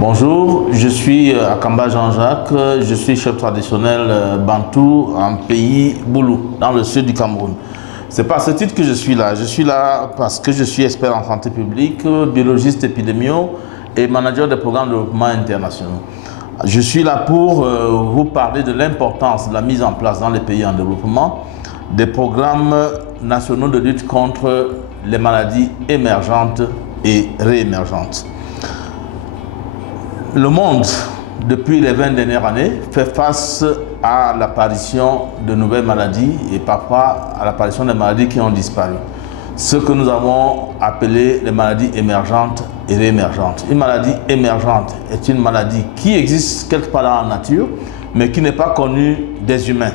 Bonjour, je suis Akamba Jean-Jacques, je suis chef traditionnel Bantou en pays Boulou, dans le sud du Cameroun. C'est pas à ce titre que je suis là parce que je suis expert en santé publique, biologiste épidémio et manager des programmes de développement internationaux. Je suis là pour vous parler de l'importance de la mise en place dans les pays en développement des programmes nationaux de lutte contre les maladies émergentes et réémergentes. Le monde, depuis les 20 dernières années, fait face à l'apparition de nouvelles maladies et parfois à l'apparition des maladies qui ont disparu. Ce que nous avons appelé les maladies émergentes et réémergentes. Une maladie émergente est une maladie qui existe quelque part dans la nature, mais qui n'est pas connue des humains.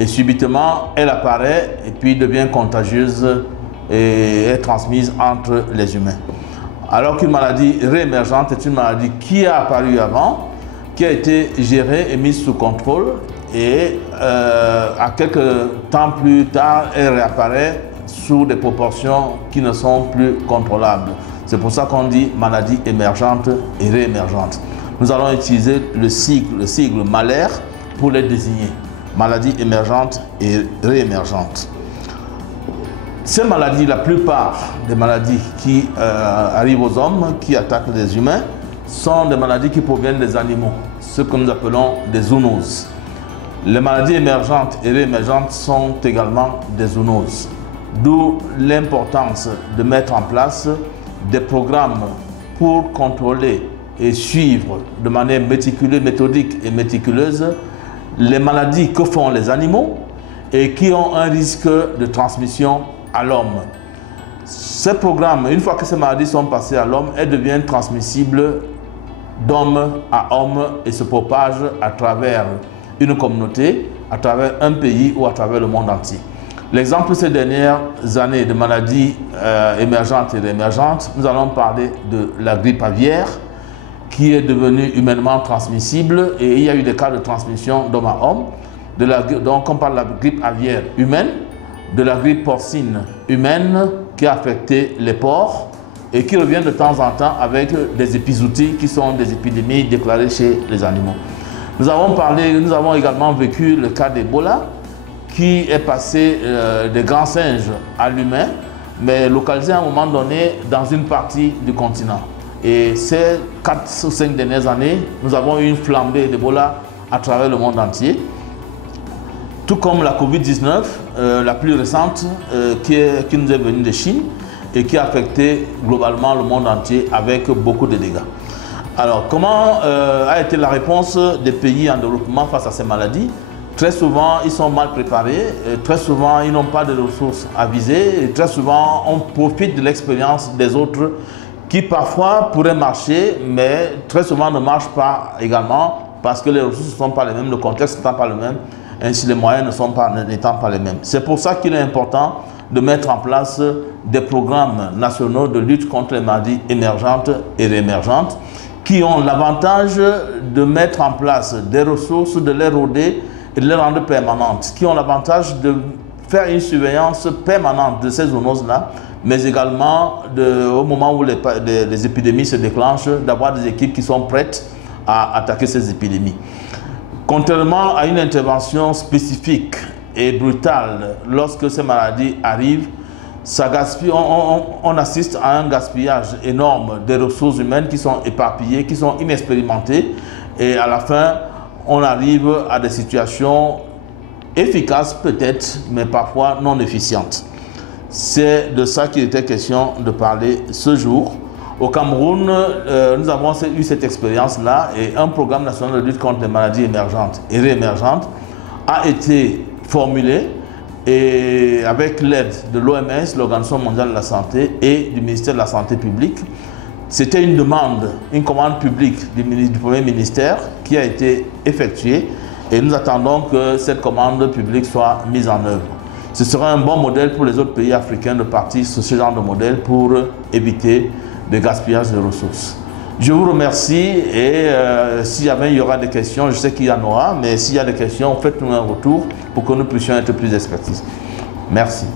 Et subitement, elle apparaît et puis devient contagieuse et est transmise entre les humains. Alors qu'une maladie réémergente est une maladie qui a apparu avant, qui a été gérée et mise sous contrôle et à quelques temps plus tard, elle réapparaît sous des proportions qui ne sont plus contrôlables. C'est pour ça qu'on dit maladie émergente et réémergente. Nous allons utiliser le sigle MALAIR pour les désigner. Maladie émergente et réémergente. Ces maladies, la plupart des maladies qui arrivent aux hommes, qui attaquent les humains, sont des maladies qui proviennent des animaux, ce que nous appelons des zoonoses. Les maladies émergentes et réémergentes sont également des zoonoses. D'où l'importance de mettre en place des programmes pour contrôler et suivre de manière méthodique et méticuleuse les maladies que font les animaux et qui ont un risque de transmission à l'homme. Ces programmes, une fois que ces maladies sont passées à l'homme, elles deviennent transmissibles d'homme à homme et se propagent à travers une communauté, à travers un pays ou à travers le monde entier. L'exemple de ces dernières années de maladies émergentes et réémergentes, nous allons parler de la grippe aviaire qui est devenue humainement transmissible et il y a eu des cas de transmission d'homme à homme. Donc on parle de la grippe aviaire humaine, de la grippe porcine humaine qui a affecté les porcs et qui revient de temps en temps avec des épizooties qui sont des épidémies déclarées chez les animaux. Nous avons également vécu le cas d'Ebola qui est passé des grands singes à l'humain, mais localisé à un moment donné dans une partie du continent. Et ces 4 ou 5 dernières années, nous avons eu une flambée d'Ebola à travers le monde entier. Tout comme la Covid-19, la plus récente, qui nous est venue de Chine et qui a affecté globalement le monde entier avec beaucoup de dégâts. Alors, comment a été la réponse des pays en développement face à ces maladies? Très souvent, ils sont mal préparés, très souvent, ils n'ont pas de ressources avisées, et très souvent, on profite de l'expérience des autres qui parfois pourraient marcher, mais très souvent ne marchent pas également parce que les ressources ne sont pas les mêmes, le contexte n'étant pas le même. Ainsi, les moyens n'étant pas les mêmes. C'est pour ça qu'il est important de mettre en place des programmes nationaux de lutte contre les maladies émergentes et réémergentes qui ont l'avantage de mettre en place des ressources, de les roder et de les rendre permanentes, qui ont l'avantage de faire une surveillance permanente de ces zoonoses-là, mais également au moment où les épidémies se déclenchent, d'avoir des équipes qui sont prêtes à attaquer ces épidémies. Contrairement à une intervention spécifique et brutale, lorsque ces maladies arrivent, on assiste à un gaspillage énorme des ressources humaines qui sont éparpillées, qui sont inexpérimentées, et à la fin, on arrive à des situations efficaces peut-être, mais parfois non efficientes. C'est de ça qu'il était question de parler ce jour. Au Cameroun, nous avons eu cette expérience-là et un programme national de lutte contre les maladies émergentes et réémergentes a été formulé et avec l'aide de l'OMS, l'Organisation mondiale de la santé, et du ministère de la Santé publique. C'était une demande, une commande publique du Premier ministère qui a été effectuée et nous attendons que cette commande publique soit mise en œuvre. Ce sera un bon modèle pour les autres pays africains de partir sur ce genre de modèle pour éviter de gaspillage de ressources. Je vous remercie et si jamais il y aura des questions, je sais qu'il y en aura, mais s'il y a des questions, faites-nous un retour pour que nous puissions être plus expertises. Merci.